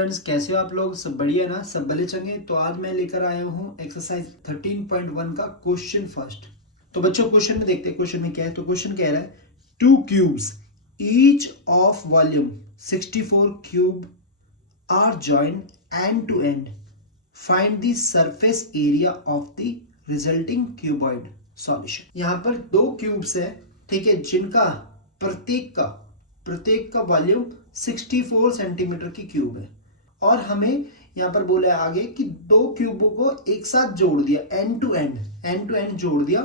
Students, कैसे हो आप लोग? सब बढ़िया ना? सब भले चंगे। तो आज मैं लेकर आया हूँ एक्सरसाइज 13.1 का क्वेश्चन फर्स्ट। तो बच्चों क्वेश्चन में देखते हैं क्वेश्चन में क्या है। तो क्वेश्चन कह रहा है two cubes each of volume 64 cube are joined end to end, find the surface area of the resulting cuboid solution. यहाँ पर दो क्यूब्स है, ठीक है, जिनका प्रत्येक का वॉल्यूम 64 सेंटीमीटर की क्यूब है और हमें यहाँ पर बोला है आगे कि दो क्यूबों को एक साथ जोड़ दिया, एंड टू एंड जोड़ दिया,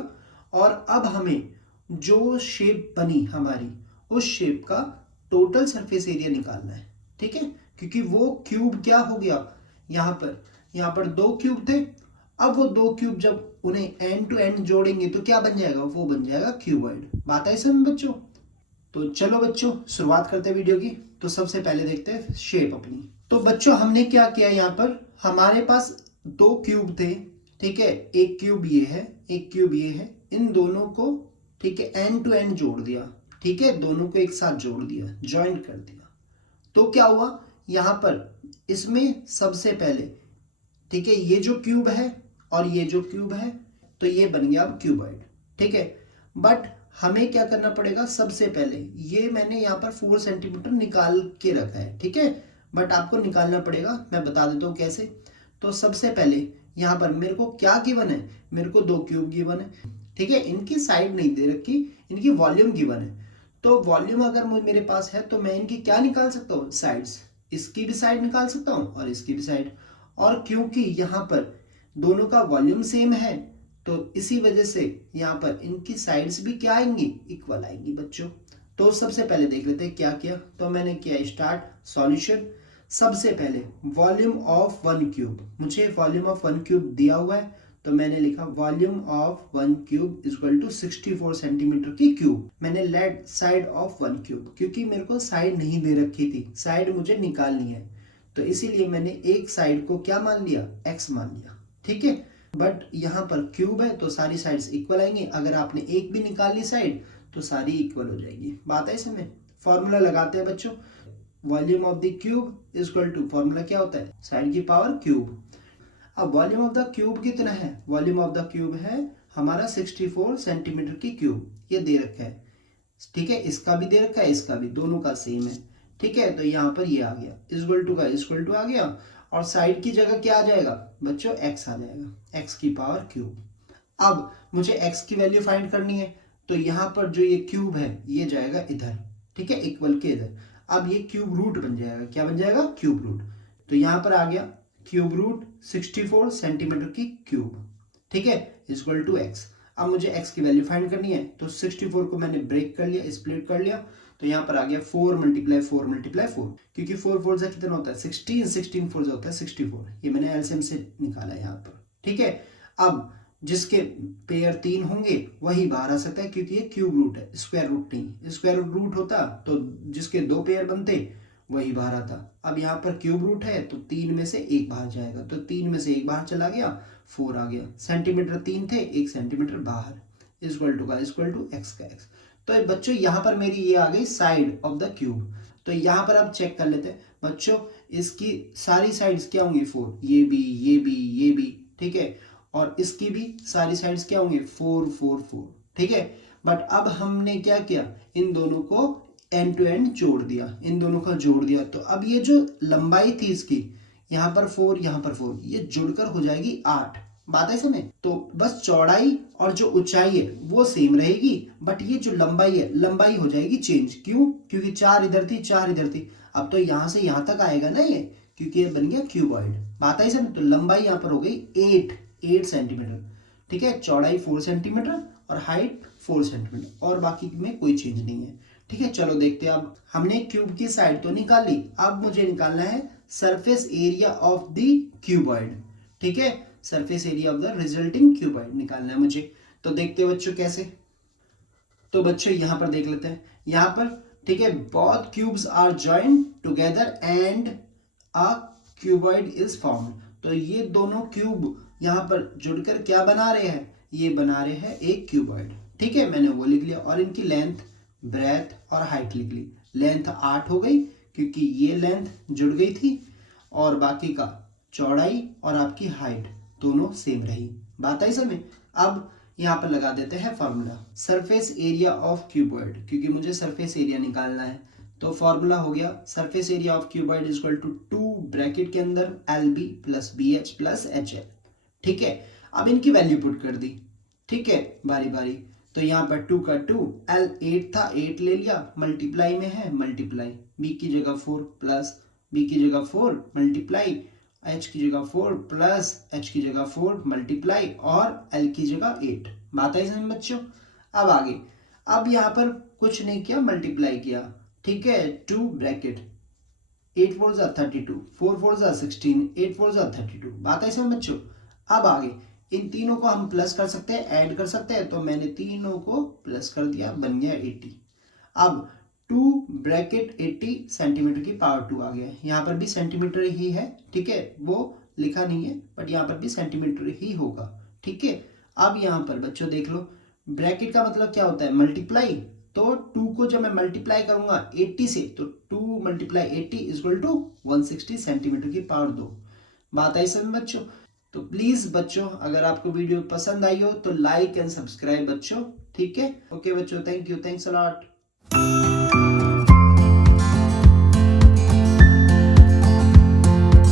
और अब हमें जो शेप बनी हमारी उस शेप का टोटल सरफेस एरिया निकालना है। ठीक है, क्योंकि वो क्यूब क्या हो गया, यहाँ पर दो क्यूब थे, अब वो दो क्यूब जब उन्हें एंड टू एंड जोड़ेंगे तो क्या बन जाएगा, वो बन जाएगा क्यूबॉइड। बात है समझ बच्चों? तो चलो बच्चों शुरुआत करते हैं वीडियो की। तो सबसे पहले देखते हैं शेप अपनी। तो बच्चों हमने क्या किया, यहाँ पर हमारे पास दो क्यूब थे, ठीक है, एक क्यूब ये है, एक क्यूब ये है, इन दोनों को, ठीक है, एंड टू एंड जोड़ दिया, ठीक है, दोनों को एक साथ जोड़ दिया, ज्वाइंट कर दिया। तो क्या हुआ यहाँ पर, इसमें सबसे पहले, ठीक है, ये जो क्यूब है और ये जो क्यूब है, तो ये बन गया अब क्यूबॉइड। ठीक है, बट हमें क्या करना पड़ेगा, सबसे पहले ये मैंने यहाँ पर 4 सेंटीमीटर निकाल के रखा है, ठीक है, बट आपको निकालना पड़ेगा, मैं बता देता हूँ कैसे। तो सबसे पहले यहाँ पर मेरे को क्या गिवन है, मेरे को दो क्यूब गिवन है, ठीक है, इनकी साइड नहीं दे रखी, इनकी वॉल्यूम गिवन है। तो वॉल्यूम अगर मेरे पास है तो मैं इनकी क्या निकाल सकता हूँ, साइड्स, इसकी भी साइड निकाल सकता हूँ और इसकी भी साइड। और क्योंकि यहाँ पर दोनों का वॉल्यूम सेम है तो इसी वजह से यहाँ पर इनकी साइड्स भी क्या आएंगी, इक्वल आएंगी बच्चों। तो सबसे पहले देख लेते हैं क्या किया। तो मैंने किया स्टार्ट सॉल्यूशन। सबसे पहले वॉल्यूम ऑफ वन क्यूब, मुझे वॉल्यूम ऑफ वन क्यूब दिया हुआ है, तो मैंने लिखा volume of one cube equal to 64 centimetre की क्यूब। मैंने let side of one cube, क्योंकि मेरे को साइड नहीं दे रखी थी, साइड मुझे निकालनी है, तो इसीलिए मैंने एक साइड को क्या मान लिया, एक्स मान लिया, ठीक है। बट यहाँ पर क्यूब है तो सारी साइड्स इक्वल आएंगी, अगर आपने एक भी निकाल ली साइड तो सारी इक्वल हो जाएगी। बात है इसमें। फॉर्मूला लगाते हैं बच्चों, volume of the cube equal to, formula क्या होता है, साइड की पावर क्यूब। अब वॉल्यूम ऑफ द क्यूब कितना है, वॉल्यूम ऑफ द क्यूब है हमारा 64 सेंटीमीटर की क्यूब, ये दे रखा है, ठीक है, इसका भी दे रखा है, इसका भी, दोनों का सेम है, ठीक है। तो यहाँ पर ये आ गया, इक्वल टू का इक्वल टू आ गया, और साइड की जगह क्या आ जाएगा बच्चों, x आ जाएगा, x की पावर क्यूब। अब मुझे x की वैल्यू फाइंड करनी है, तो यहाँ पर जो ये क्यूब है ये जाएगा इधर, ठीक है, इक्वल के इधर। अब ये क्यूब रूट बन जाएगा, क्या बन जाएगा, क्यूब रूट। तो यहाँ पर आ गया क्यूब रूट 64 सेंटीमीटर की क्यूब, ठीक है, इक्वल टू x। अब मुझे x की वैल्यू फाइंड करनी है, तो 64 को मैंने ब्रेक कर लिया, स्प्लिट कर लिया, तो यहाँ पर आ गया 4 मल्टीप्लाई 4 मल्टीप्लाई 4, क्योंकि 4 4 से कितना होता है 16, 16 4 से होता है 64, ये मैंने एलसीएम से निकाला है यहाँ पर, ठीक है। अब जिसके पेयर 3 होंगे वही बाहर आ सकता है, क्योंकि ये क्यूब रूट है, स्क्वायर रूट नहीं, स्क्वायर रूट होता तो जिसके 2 पेयर बनते वही बाहर आता। अब यहाँ पर क्यूब रूट है तो 3 में से 1 बाहर जाएगा, तो 3 में से 1 बाहर चला गया, 4 आ गया, सेंटीमीटर 3 थे, 1 सेंटीमीटर बाहर, इक्वल टू का इक्वल टू एक्स का एक्स। तो बच्चों यहाँ पर मेरी ये आ गई साइड ऑफ द क्यूब। तो यहाँ पर आप चेक कर लेते हैं बच्चों, इसकी सारी साइड्स क्या होंगी 4, ये भी, ये भी, ये भी, ठीक है, और इसकी भी सारी साइड्स क्या होंगी 4 4 4, ठीक है। बट अब हमने क्या किया, इन दोनों को एंड टू एंड जोड़ दिया, इन दोनों का जोड़ दिया, तो अब ये जो लंबाई थी इसकी, यहाँ पर 4 यहाँ पर 4, ये जुड़कर हो जाएगी 8। बात है समझ? तो बस चौड़ाई और जो ऊंचाई है वो सेम रहेगी, बट ये जो लंबाई है, लंबाई हो जाएगी चेंज। क्यों? क्योंकि 4 इधर थी, 4 इधर थी, अब तो यहां से यहां तक आएगा ना ये, क्योंकि ये बन गया क्यूबॉइड। बात है समझ? तो लंबाई यहाँ पर हो गई 8 सेंटीमीटर, ठीक है, चौड़ाई 4 सेंटीमीटर और हाइट 4 सेंटीमीटर, और बाकी में कोई चेंज नहीं है, ठीक है। चलो देखते हैं, अब हमने क्यूब की साइड तो निकाल ली, अब मुझे निकालना है surface area of the cuboid, ठीक है, surface area of the resulting cuboid निकालना है मुझे। तो देखते हैं बच्चों कैसे। तो बच्चों यहाँ पर देख लेते हैं, यहाँ पर, ठीक है, both cubes are joined together and a cuboid is formed. तो ये दोनों क्यूब यहाँ पर जुड़कर क्या बना रहे हैं, ये बना रहे हैं एक क्यूबॉइड, ठीक है, मैंने वो लिख लिया, और इनकी लेंथ, ब्रेथ और हाइट लिख ली। लेंथ 8 हो गई क्योंकि ये लेंथ जुड़ गई थी, और बाकी का चौड़ाई और आपकी हाइट दोनों सेम रही। बात आई समझ। अब यहाँ पर लगा देते हैं formula, surface area of cuboid, क्योंकि मुझे सरफेस एरिया निकालना है। तो फॉर्मूला हो गया surface area of cuboid is equal to 2 bracket के अंदर LB plus BH plus HL। ठीक है, अब इनकी वैल्यू पुट कर दी। ठीक है, बारी बारी। तो यहाँ पर 2 का 2, L 8 था 8 ले लिया, मल्टीप्लाई में है मल्टीप्लाई, B की जगह 4 प्लस B की जगह 4 मल्टीप्लाई, H की जगह 4 प्लस H की जगह 4 मल्टीप्लाई और L की जगह 8। बात आई समझ बच्चों। अब आगे, अब यहाँ पर कुछ नहीं किया, मल्टीप्लाई किया। ठीक है, 2 ब्रैकेट 8 4 जा 32, 4 4 जा 16, 8 4 जा 32। बात आई समझ बच्चों। अब आगे इन तीनों को हम प्लस कर सकते हैं, ऐड कर सकते हैं, तो मैंने तीनों को प्लस कर दिया, बन गया 80। अब 2 ब्रैकेट 80 सेंटीमीटर की पावर 2 आ गया। यहाँ पर भी सेंटीमीटर ही है। ठीक है, वो लिखा नहीं है बट यहाँ पर भी सेंटीमीटर ही होगा। ठीक है, अब यहाँ पर बच्चों देख लो, ब्रैकेट का मतलब क्या होता है, मल्टीप्लाई। तो 2 को जब मैं मल्टीप्लाई करूंगा 80 से, तो 2 multiply 80 is equal to 160 centimetre की पावर 2। बात आई समझ बच्चों। तो प्लीज बच्चों, अगर आपको वीडियो पसंद आई हो तो लाइक एंड सब्सक्राइब बच्चों। ठीक है, ओके बच्चों, thank you, thanks a lot.